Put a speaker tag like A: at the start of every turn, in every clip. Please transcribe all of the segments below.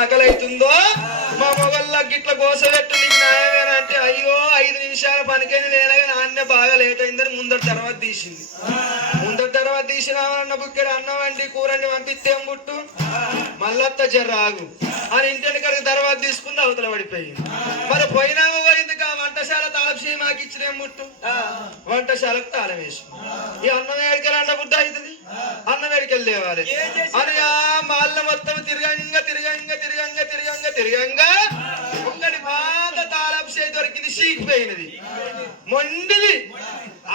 A: ఆకలి అవుతుందో మా మొగల్ల గిట్ల నీకు న్యాయమేనా అంటే అయ్యో ఐదు నిమిషాల పనికైనా లేనగా నాన్న బాగా లేట్ అయిందని ముందర తర్వాత తీసింది. ముందర తర్వాత తీసినామన్న బుక్కెడు అన్నం వండి కూరని పంపిస్తే ఏం గుట్టు మళ్ళత్త జర్రాగు అని ఇంటి కడిగి తర్వాత తీసుకుంది అవతల పడిపోయింది. మరి పోయినామో పోయింది కా వంటశాల తాళపు మాకు ఇచ్చిన ముట్టు వంటశాలకు తాళం వేసి. ఈ అన్నం వేడికలు అన్న బుద్ధ అవుతుంది? అన్నం వేడికలు లేవాలి అని దొరికింది చీకిపోయినది మొండిది.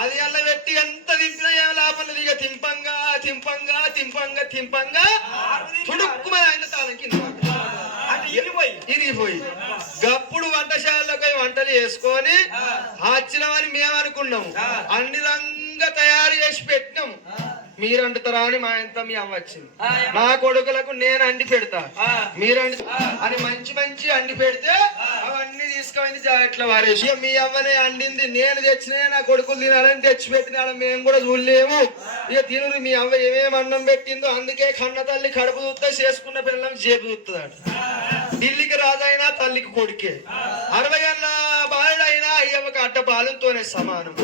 A: అది అల్ల పెట్టి ఎంత తింపినా ఏం లాభం లేదు. ఇక తింపంగా తింపంగా తింపంగా తింపంగా తుడుక్కుమని ఆయన తాళం కింద పడ్డది.
B: అంటే ఇరిగిపోయి.
A: గప్పుడు వంటశాలలో పోయి వంటలు చేసుకొని ఆచ్చినమని మేము అనుకున్నాము అన్ని రంగా తయారు చేసి పెట్టినాం మీరు అంటుతారా అని మా ఎంత మీ అమ్మ వచ్చింది నా కొడుకులకు నేను అండి పెడతా. మీరు అండి అని మంచి మంచి అండి పెడితే అవన్నీ తీసుకొని జాకెట్లో వారేసి మీ అమ్మనే అండింది. నేను తెచ్చినా నా కొడుకులు తినాలని తెచ్చి పెట్టినాడు. మేము కూడా చూడలేము. ఇక తిను మీ అమ్మ ఏమేమి అన్నం పెట్టిందో అందుకే కన్న తల్లి కడుపు చూస్తే చేసుకున్న పిల్లలు జేబు చూస్తుందట ఢిల్లీకి రాజైనా తల్లికి కొడుకే. అరవై అన్న బాలుడైనా అయ్యమ్మకి అడ్డ బాలుతోనే సమానం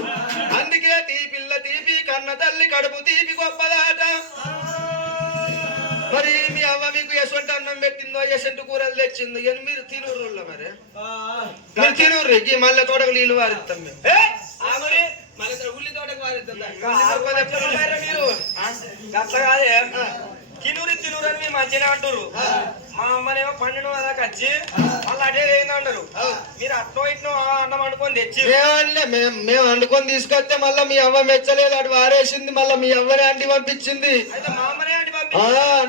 A: అందుకే తీపిల్ల తీపి కన్న తల్లి కడుపు తీపి గొప్పదాట. మరి మీ అవ్వ మీకు ఎసంటి అన్నం పెట్టిందో ఎసంటి కూరలు తెచ్చిందో అని మీరు తినూరులో మరి? మీరు తినూరు ఈ మళ్ళీ తోటకు నీళ్ళు వారిస్తాం మేము. ఉల్లి తోటకు వారిద్దాం
B: మీరు కాదే తినూరి అని మీరు మంచిగా అంటారు మా అమ్మనేమో పన్నెండు దాకా వచ్చి వాళ్ళు అటే ఏంది అంటారు మీరు అట్నో ఇట్నో అన్నం అనుకొని తెచ్చి
A: మేము మేము వండుకొని తీసుకొస్తే మళ్ళీ మీ అవ్వ మెచ్చలేదు అటు వారేసింది మళ్ళీ మీ అవ్వనే అంటి పంపించింది.
B: అయితే మా అమ్మనే అంటే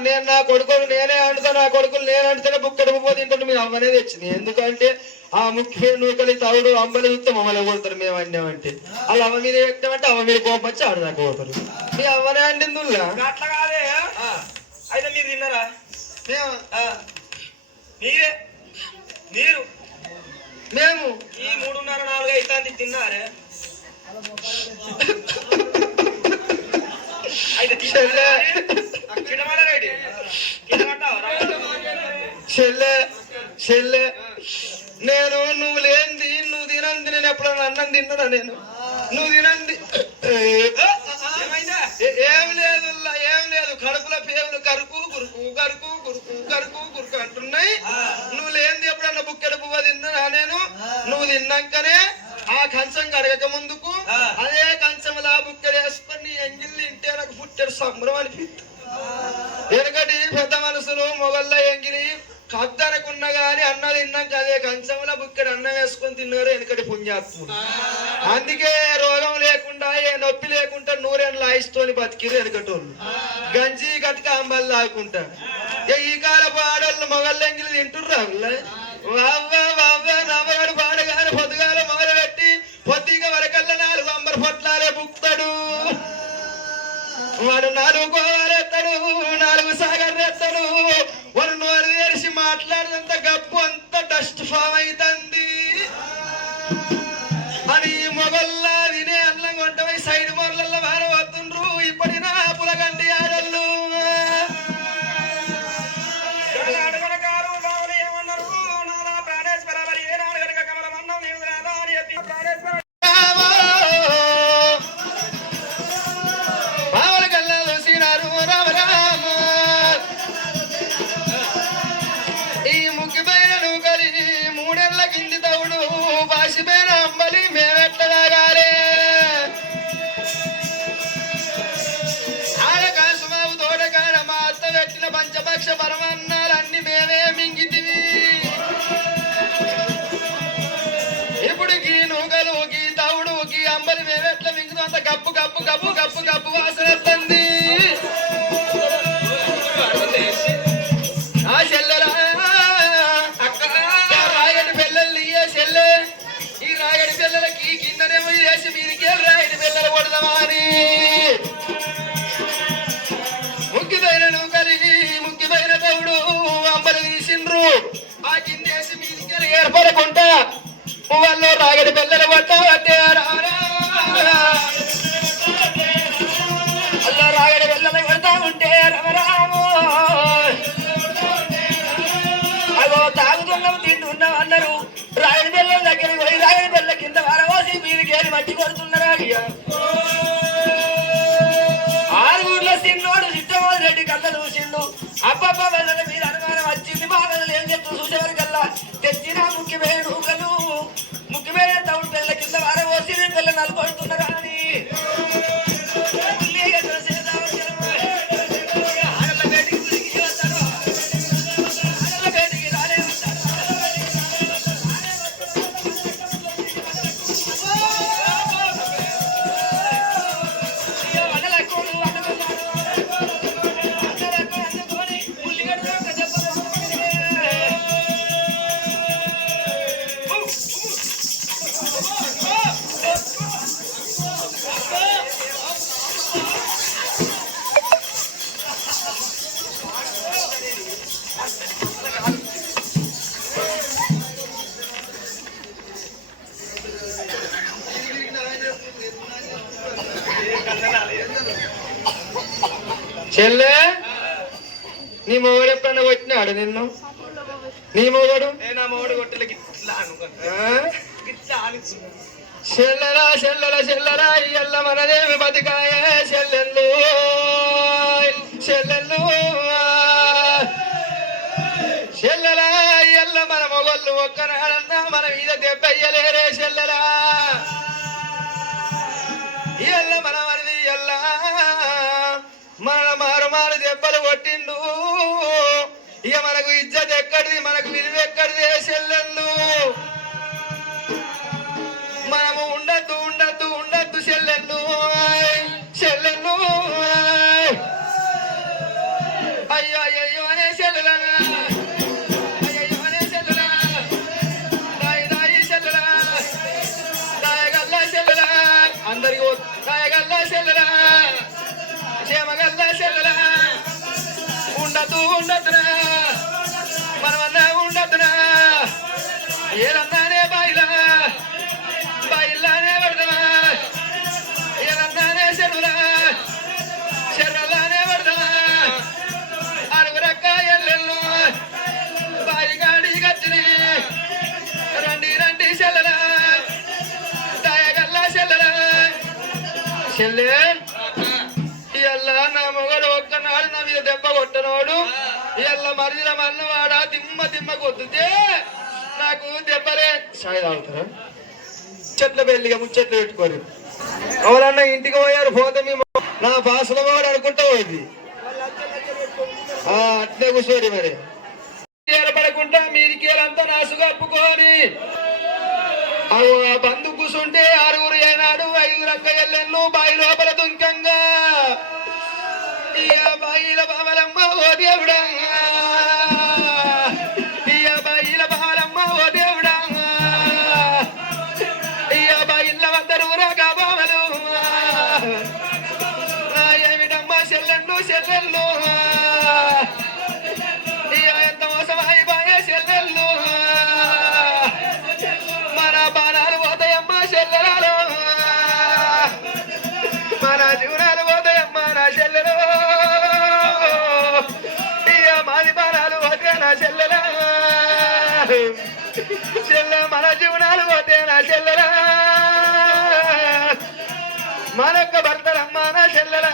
A: నేను నా కొడుకులు నేనే అంటుతా నా కొడుకులు నేను అంటున్నా బుక్కడు పోతే ఇంకోటి మీ అవ్వనే తెచ్చింది. ఎందుకంటే ఆ ముఖ్య నూకలి తవుడు అమ్మలు చూస్తే మమ్మల్ని కొడతారు మేము అన్నామంటే వాళ్ళ అమ్మ మీద పెట్టామంటే అమ్మ మీద కోపం వచ్చి ఆడు దాకా పోతారు. మీ అవ్వనే అంటింది ఉల్లా?
B: అట్లా కాదే. అయితే మీరు తిన్నారా?
A: మేము.
B: ఆ. మీరే? మీరు?
A: మేము.
B: ఈ మూడున్నర నాలుగు అయితే తిన్నారే?
A: చెల్లె. చెల్లె. చెల్లె. నేను నువ్వు లేనిది నువ్వు తినంది నేను ఎప్పుడన్నా అన్నం తిన్నానా నేను? నువ్వు తినంది.
B: ఏమైందా
A: ఏ- ఏం లేదు ఉల్లా, ఏం లేదు. కడుపులో పేవులు కరుకు గురుకు కరుకు గురుకు కరుకు గురుకు అంటున్నాయి. నువ్వు లేనిది ఎప్పుడన్నా బుక్కెడు పువ్వ తిన్నా నేను? నువ్వు తిన్నాకనే ఆ కంచం కడగక ముందుకు. అదే కంచంలా బుక్కెడు వేసుకొని నీ ఎంగిల్ని ఇంటే నాకు పుట్టాడు సంబరం అనిపిస్తుంది. వెనకటి పెద్ద మనసులు మొగల్ల ఎంగిలి కద్దనకున్నా గాని అన్న తిన్నాక అదే కంచంలో బుక్కడ అన్నం వేసుకొని తిన్నారు ఎందుకంటే పుణ్యాత్ములు అందుకే రోగం లేకుండా ఏ నొప్పి లేకుండా నూరేళ్ళు లాయిస్తోని బతికిరు వెనకటోళ్ళు. గంజి గట్క అంబలు లాగుకుంటా ఈ కాలపు ఆడోళ్ళు మొగళ్ళు తింటుర్రు తింటుర్రా వాళ్ళు రాగడి పిల్లలు పట్టే అల్లో రాగడి పిల్లలు పడతా ఉంటే రమరాము
B: పిండి ఉన్నాం అన్నారు రాయని బెల్ల దగ్గర పోయి రాయని బెల్ల కింద వరవోసి మీదికేసి మట్టి కొడుతున్నారా అయ్యా? ఆరుగురులో సిన్నోడు చిట్టమోది రెడ్డి కళ్ళ చూసిండు. అబ్బబ్బ వెళ్ళని మీద అనుమానం వచ్చింది. మా వెళ్ళని ఏం చెప్తూ చూసేవారు కల్లా? తెచ్చిన ముఖ్యమైన ముఖ్యమైన వారవోసి పిల్ల
A: చెల్లె నీ మొగడు ఎప్పుడన్నా కొట్టినాడు నిన్ను నీ మొగడు
B: నేను ఆ మొగుడు కొట్టలకి ఇట్లా అనుకున్నా
A: ఆ?
B: ఇట్లా అనుకున్నా
A: చెల్లెరా చెల్లెల చెల్లెరా ఇయ్యల్ల మనదేమి బతికాయ చెల్లెళ్ళు చెల్లెళ్ళు చెల్లెలా ఇయ్యల్ల మన మొగళ్ళు ఒక్కనాడన్నా మన మీద దెబ్బయ్యలేరే చెల్లెలా ఇయ్యల్ల మన ఇక మనకు ఇజ్జత్ ఎక్కడిది? మనకు విలువ ఎక్కడిది చెల్లెళ్ళు చెల్లే? ఇయ్యల్ల నా మొగడు ఒక్కనాడు నా మీద దెబ్బ కొట్టనోడు. ఇయ్యల్ల మరిదిన మన్నవాడ దిమ్మ దిమ్మ కొద్దుతే నాకు దెబ్బలే. సాయి తాగుతారా? ముచ్చట్ల పెళ్ళిగా ముచ్చట్లు పెట్టుకోరు. ఎవరన్నా ఇంటికి పోయారు పోతే మేము నా భాషలో వాడు అనుకుంటా పోయింది. ఆ, అట్లే కూర్చోరు మరి. ఏర్పడకుండా మీదికి అంతా నాసుగా అప్పుకోని బంధు కూర్చుంటే ఆరుగురు ఏనాడు ఐదు రక్క ఎల్లెళ్ళు బాయి లోపల దుంకంగా. బాయిల బావలమ్మ ఓ దేవుడా. చెల్లె మన జీవనాలు పోతే నా చెల్లెలా? మనొక్క భర్తలమ్మా నా చెల్లెలా?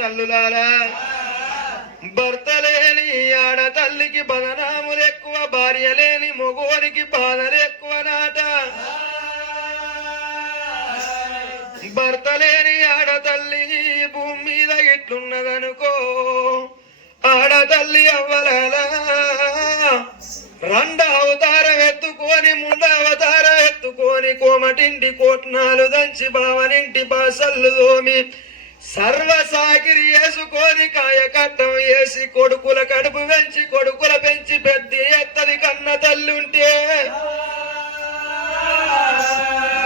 A: తల్లులారా. భర్త లేని ఆడతల్లికి బదనాములు ఎక్కువ భార్య లేని మొగోనికి బాధలు ఎక్కువ నాట. భర్త లేని ఆడతల్లి భూమి మీద ఇట్లున్నదనుకో ఆడతల్లి అవ్వలాలా రెండ అవతారం ఎత్తుకొని ముంద అవతారం ఎత్తుకొని కోమటింటి కోట్నాలు దంచి బావనింటి బాసల్లు దోమి సర్వ సాకిరి వేసుకొని కాయకట్టం వేసి కొడుకుల కడుపు పెంచి కొడుకుల పెంచి పెద్ద ఎత్తది కన్న తల్లుంటే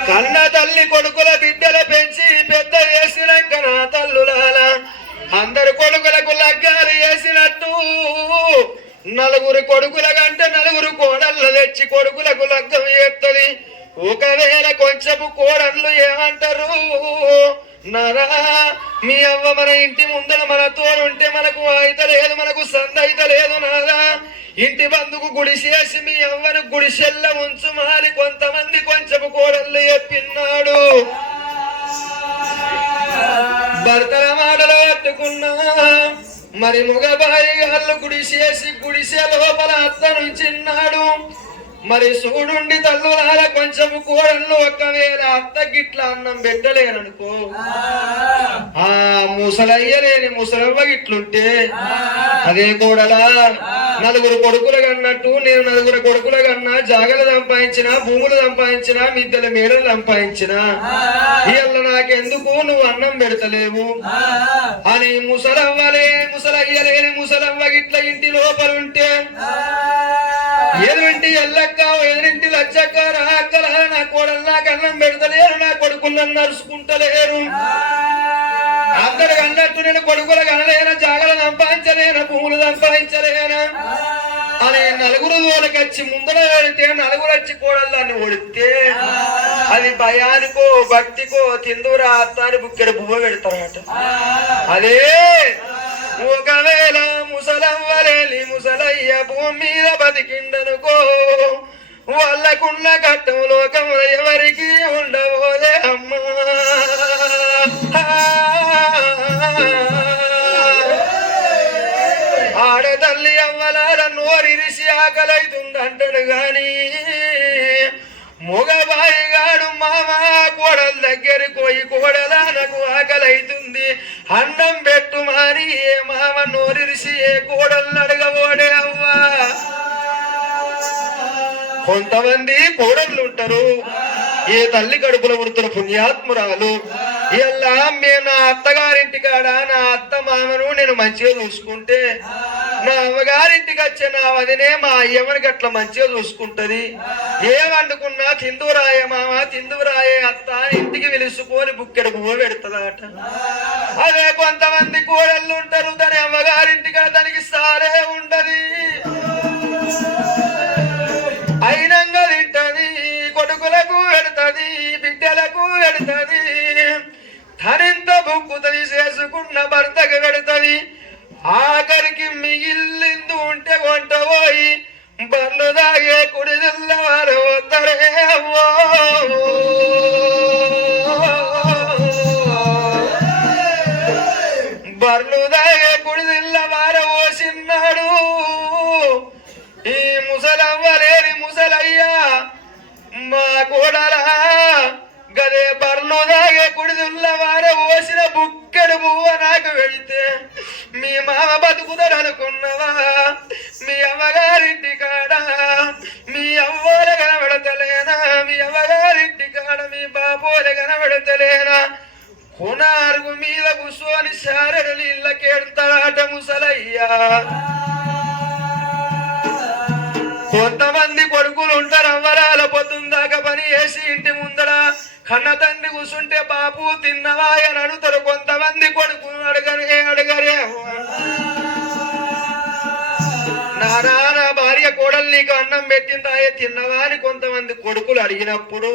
A: కన్న తల్లి కొడుకుల బిడ్డల పెంచి పెద్ద వేసినాక నా తల్లులాల అందరు కొడుకులకు లగ్గాలు వేసినట్టు. నలుగురు కొడుకుల కంటే నలుగురు కోడళ్ళు తెచ్చి కొడుకులకు లగ్గం చేస్తుంది ఒకవేళ కొంచెము కోడళ్ళు ఏమంటారు? నరా మీ అవ్వ మన ఇంటి ముందర మన తోడుంటే మనకు అయిత లేదు మనకు సంద అయిత లేదు నారా. ఇంటి బంధుకు గుడిసేసి మీ అవ్వను గుడిసెల్ల ఉంచు మారి కొంతమంది కొంచెము కోడళ్ళు చెప్పిన్నాడు భర్తల మాటలు పట్టుకున్నా మరి మొగబాయి గాళ్ళు గుడిసేసి గుడిసే లోపల అత్త నుంచిన్నాడు. మరి చూడుండి తల్లులాల కొంచెం కూడళ్ళు ఒకవేళ అత్త గిట్ల అన్నం పెట్టలేననుకో. ఆ ముసలయ్యలేని ముసలవ్వ గిట్లుంటే అదే కూడలా నలుగురు కొడుకులు కన్నట్టు నేను నలుగురు కొడుకులు కన్నా జాగలు సంపాదించిన భూములు సంపాదించిన మిద్దెల మేడలు సంపాదించిన ఇళ్ళ నాకెందుకు నువ్వు అన్నం పెడతలేవు? అని ముసలవ్వలే ముసలయ్యలేని ముసలవ్వ గిట్ల ఇంటి లోపలుంటే ఎదురింటి ఎల్లక్క ఎదురింటి లచ్చక్క రాక్కల నా కోడల్లా కన్నం పెడతలేరు నా కొడుకులను నడుచుకుంటలేరు అందరికి అన్నట్టు నేను కొడుకులు కనలేనా జాగలు సంపాదించలేనా భూములు సంపాదించలేనా. అని నలుగురు తోలకొచ్చి ముందర వెళితే నలుగురు వచ్చి కోడళ్ళని ఒడితే అది భయానికో భక్తికో తిందురా అత్తాని బుక్కెడు బువ్వ పెడతారట. అదే ఒకవేళ ముసలవ్వలేని ముసలయ్య భూమి మీద బతికిండనుకో వాళ్ళకున్న కట్టం లోకం ఎవరికి ఉండబోదే అమ్మా. ఆడతల్లి అవ్వలాల నోరిరిసి ఆకలైతుందంటాడు గాని మొగబాయిగాడు మామ కోడల దగ్గరికి పోయి కోడలా నాకు ఆకలైతుంది. అన్నం వారి ఏ మామ నోరిరిసి ఏ కోడల్ని అడగబోడే అవ్వా? కొంతమంది కోడళ్ళు ఉంటారు. ఏ తల్లి కడుపులో వృద్ధుల పుణ్యాత్మురాలు ఇలా మే నా అత్తగారింటి కాడ? నా అత్త మామను నేను మంచిగా చూసుకుంటే నా అమ్మగారింటికి వచ్చే నా వదినే మా అయ్యమ్మనికి అట్లా మంచిగా చూసుకుంటది. ఏ వండుకున్నా? తిందురాయే మామ తిందురాయే అత్త ఇంటికి పిలుచుకొని బుక్కెడు పువ్వు పెడుతుందట. అదే కొంతమంది కోడళ్ళు ఉంటారు. దాని అమ్మగారింటికి దానికి సారే ఉండదు. అయినంగా తింటది కొడుకులకు పెడుతుంది బిడ్డలకు పెడుతుంది. తనింత బుక్కుతుంది చేసుకున్న భర్తకు పెడుతుంది. ఆ బుక్కెడు నాకు వెళితే మీ మామ బతుకుతాడు అనుకున్నవా మీ అమ్మగారింటి కాడ మీ అవ్వల కనబడతలేనా? మీ అమ్మగారింటి కాడ మీ బాబోల కనబడతలేనా? కొనార్గు మీద కూర్చొని శారడలు ఇళ్ళకేడతాడట ముసలయ్యా. కొంతమంది కొడుకులు ఉంటారు అవ్వరాల పొద్దుందాకా పని చేసి ఇంటి ముందర కన్న తండ్రి కూర్చుంటే బాపు తిన్నవా అని అడుగుతారు కొంతమంది కొడుకులు అడగరే అడగరే. నారాయణ భార్య కోడలు నీకు అన్నం పెట్టిందాయే తిన్నవా అని కొంతమంది కొడుకులు అడిగినప్పుడు